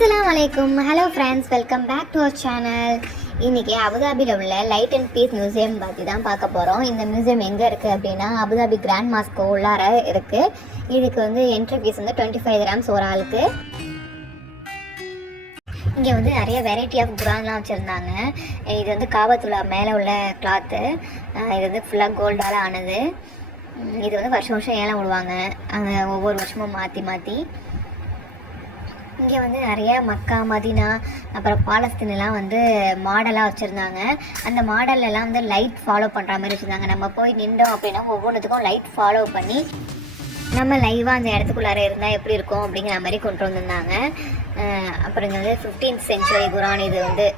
அஸ்ஸலாமு அலைக்கும். Hello friends, welcome back to our channel. இன்றைக்கி அபுதாபியில் உள்ள லைட் அண்ட் பீஸ் மியூசியம் பற்றி தான் பார்க்க போகிறோம். இந்த மியூசியம் எங்கே இருக்குது அப்படின்னா அபுதாபி கிராண்ட் மாஸ்க்கு உள்ளார இருக்குது. இதுக்கு என்ட்ரி ஃபீஸ் 25 கிராம்ஸ் ஒரு ஆளுக்கு. இங்கே நிறைய வெரைட்டி ஆஃப் குரான்லாம் வச்சுருந்தாங்க. இது காபத்துல்லா மேலே உள்ள கிளாத்து. இது ஃபுல்லாக கோல்டால் ஆனது. இது வருஷம் வருஷம் ஏலம் விடுவாங்க, ஒவ்வொரு வருஷமும் மாற்றி மாற்றி. இங்கே நிறைய மக்கா, மதினா, அப்புறம் பாலஸ்தீன்லாம் மாடலாக வச்சுருந்தாங்க. அந்த மாடல்லாம் லைட் ஃபாலோ பண்ணுற மாதிரி வச்சுருந்தாங்க. நம்ம போய் நின்றோம் அப்படின்னா ஒவ்வொன்றுத்துக்கும் லைட் ஃபாலோ பண்ணி நம்ம லைவாக அந்த இடத்துக்குள்ளார இருந்தால் எப்படி இருக்கும் அப்படிங்கிற மாதிரி கொண்டு வந்திருந்தாங்க. அப்புறம் இங்கே 15th சென்ச்சுரி குரான். இது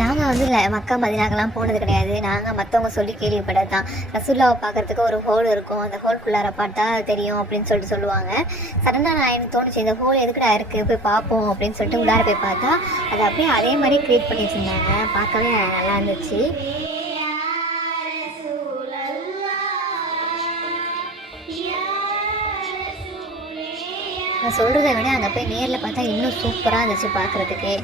நாங்கள் மக்கா மதினாக்கெல்லாம் போனது கிடையாது. நாங்கள் மற்றவங்க சொல்லி கேள்விப்பட்டது தான். ரசூல்லாவை பார்க்குறதுக்கு ஒரு ஹோல் இருக்கும், அந்த ஹோல்குள்ளார பார்த்தா தெரியும் அப்படின்னு சொல்லுவாங்க. சடனாக எனக்கு தோணுச்சு, இந்த ஹோல் எதுக்குடா இருக்குது, போய் பார்ப்போம் அப்படின்னு சொல்லிட்டு உள்ளார போய் பார்த்தா அது அப்படியே அதே மாதிரி க்ரியேட் பண்ணி வச்சுருந்தாங்க. பார்க்கவே நல்லா இருந்துச்சு. நான் சொல்கிறத விட அங்கே போய் நேரில் பார்த்தா இன்னும் சூப்பராக இருந்துச்சு பார்க்குறதுக்கு.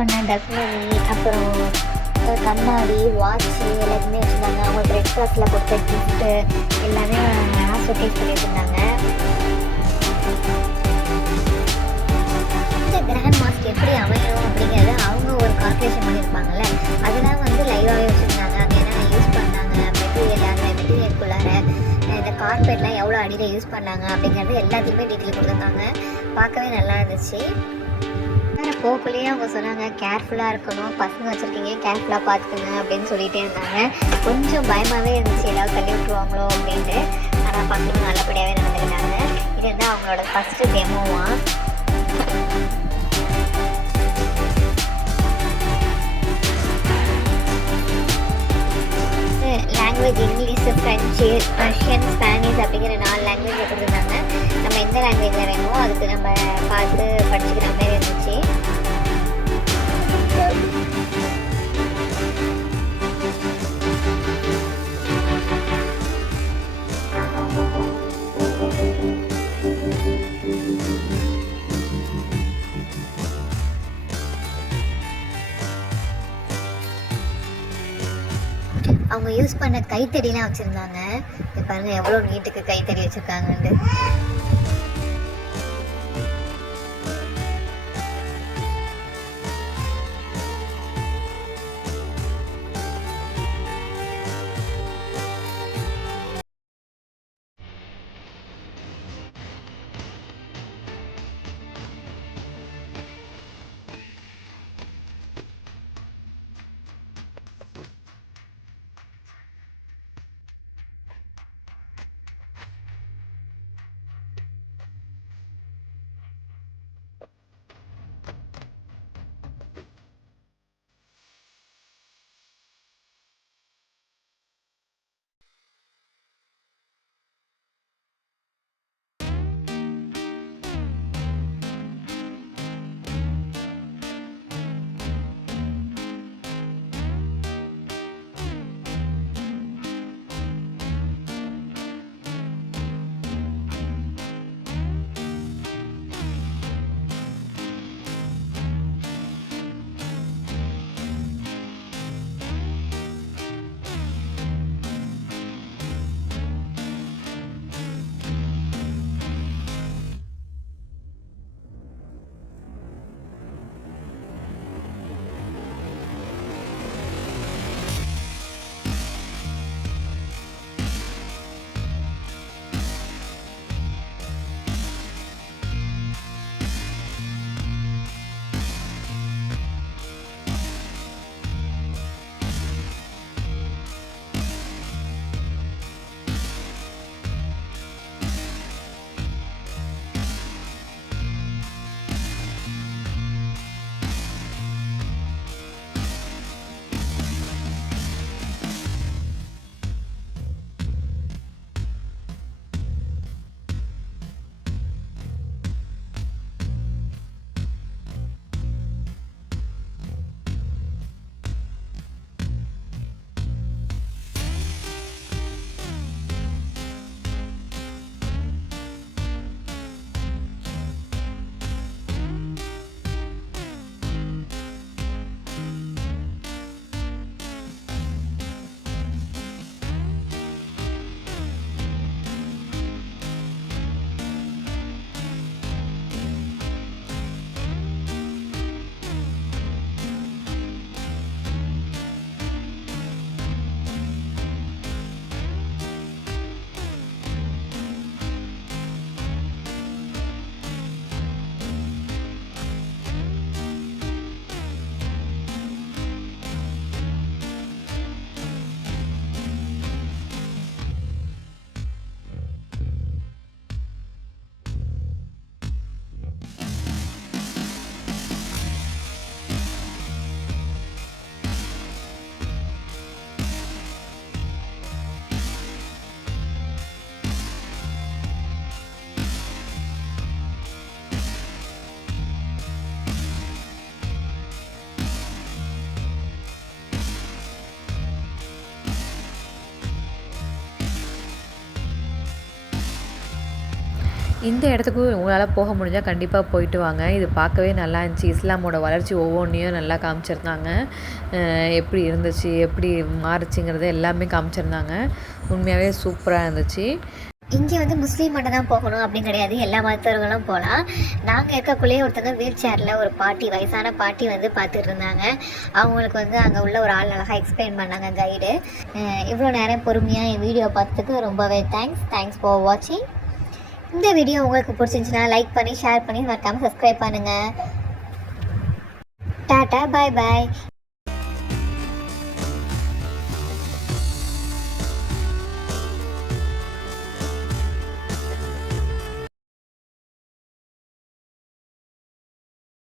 பண்ண டஸ்ட்பினி, அப்புறம் கண்ணாடி, வாட்ச்சு எல்லாத்தையுமே வச்சுருந்தாங்க. அவங்களுக்கு ரெட் கிராஸில் கொடுத்த கிஃப்ட்டு எல்லாமே ஷோகேஸ் பண்ணிட்டு இருந்தாங்க. இந்த கிராண்ட் மாஸ்க் எப்படி அமையும் அப்படிங்கிறது அவங்க ஒரு கால்குலேஷன் பண்ணியிருப்பாங்கல்ல, அதெல்லாம் வந்து லைவாகவே வச்சுருந்தாங்க. அங்கே என்னென்ன யூஸ் பண்ணாங்க, மெட்டீரியல் அந்த மெட்டீரியலுக்குள்ளார இந்த கார்பெட்லாம் எவ்வளோ அடியில் யூஸ் பண்ணாங்க அப்படிங்கிறது எல்லாத்தையுமே டீட்டெயில் கொடுத்துருக்காங்க. பார்க்கவே நல்லா இருந்துச்சு. போக்குள்ளேயே அவங்க சொன்னாங்க, கேர்ஃபுல்லாக இருக்கணும், பசங்க வச்சுருக்கீங்க, கேர்ஃபுல்லாக பார்த்துக்குங்க அப்படின்னு சொல்லிகிட்டே இருந்தாங்க. கொஞ்சம் பயமாகவே இருந்துச்சு, ஏதாவது தள்ளி விட்டுருவாங்களோ அப்படின்ட்டு. ஆனால் பசங்க நல்லபடியாகவே நடந்துக்கிட்டாங்க. இது வந்து அவங்களோட ஃபஸ்ட்டு டெமோவாக. Language English, French, Russian, Spanish அப்படிங்கிற 4 லாங்குவேஜ் கொடுத்துருந்தாங்க. நம்ம எந்த லாங்குவேஜில் வேணுமோ அதுக்கு நம்ம பார்த்து படிச்சுக்கிற மாதிரி இருந்துச்சு. அவங்க யூஸ் பண்ண கைத்தடிலாம் வச்சுருந்தாங்க. இப்போ பாருங்கள் எவ்வளோ நீட்டுக்கு கைத்தடி வச்சுருக்காங்கன்ட்டு. இந்த இடத்துக்கு உங்களால் போக முடிஞ்சால் கண்டிப்பாக போயிட்டு வாங்க. இது பார்க்கவே நல்லா இருந்துச்சு. இஸ்லாமோட வளர்ச்சி ஒவ்வொன்றையும் நல்லா காமிச்சிருந்தாங்க. எப்படி இருந்துச்சு, எப்படி மாறுச்சுங்கிறது எல்லாமே காமிச்சிருந்தாங்க. உண்மையாகவே சூப்பராக இருந்துச்சு. இங்கே வந்து முஸ்லீம் மட்டும் தான் போகணும் அப்படின்னு கிடையாது, எல்லா மதத்தவர்களும் போகலாம். நாங்கள் இருக்கக்குள்ளேயே ஒருத்தங்க வீல் சேரில் ஒரு பாட்டி, வயசான பாட்டி வந்து பார்த்துட்டு இருந்தாங்க. அவங்களுக்கு வந்து அங்கே உள்ள ஒரு ஆள் அழகாக எக்ஸ்பிளைன் பண்ணாங்க கைடு. இவ்வளோ நேரம் பொறுமையாக என் வீடியோ பார்த்ததுக்கு ரொம்பவே தேங்க்ஸ் ஃபார் வாட்சிங். இந்த வீடியோ உங்களுக்கு பிடிச்சிருந்துச்சுன்னா லைக் பண்ணி ஷேர் பண்ணி மறக்காமல் சப்ஸ்கிரைப் பண்ணுங்கள். டாட்டா, பாய் பாய்.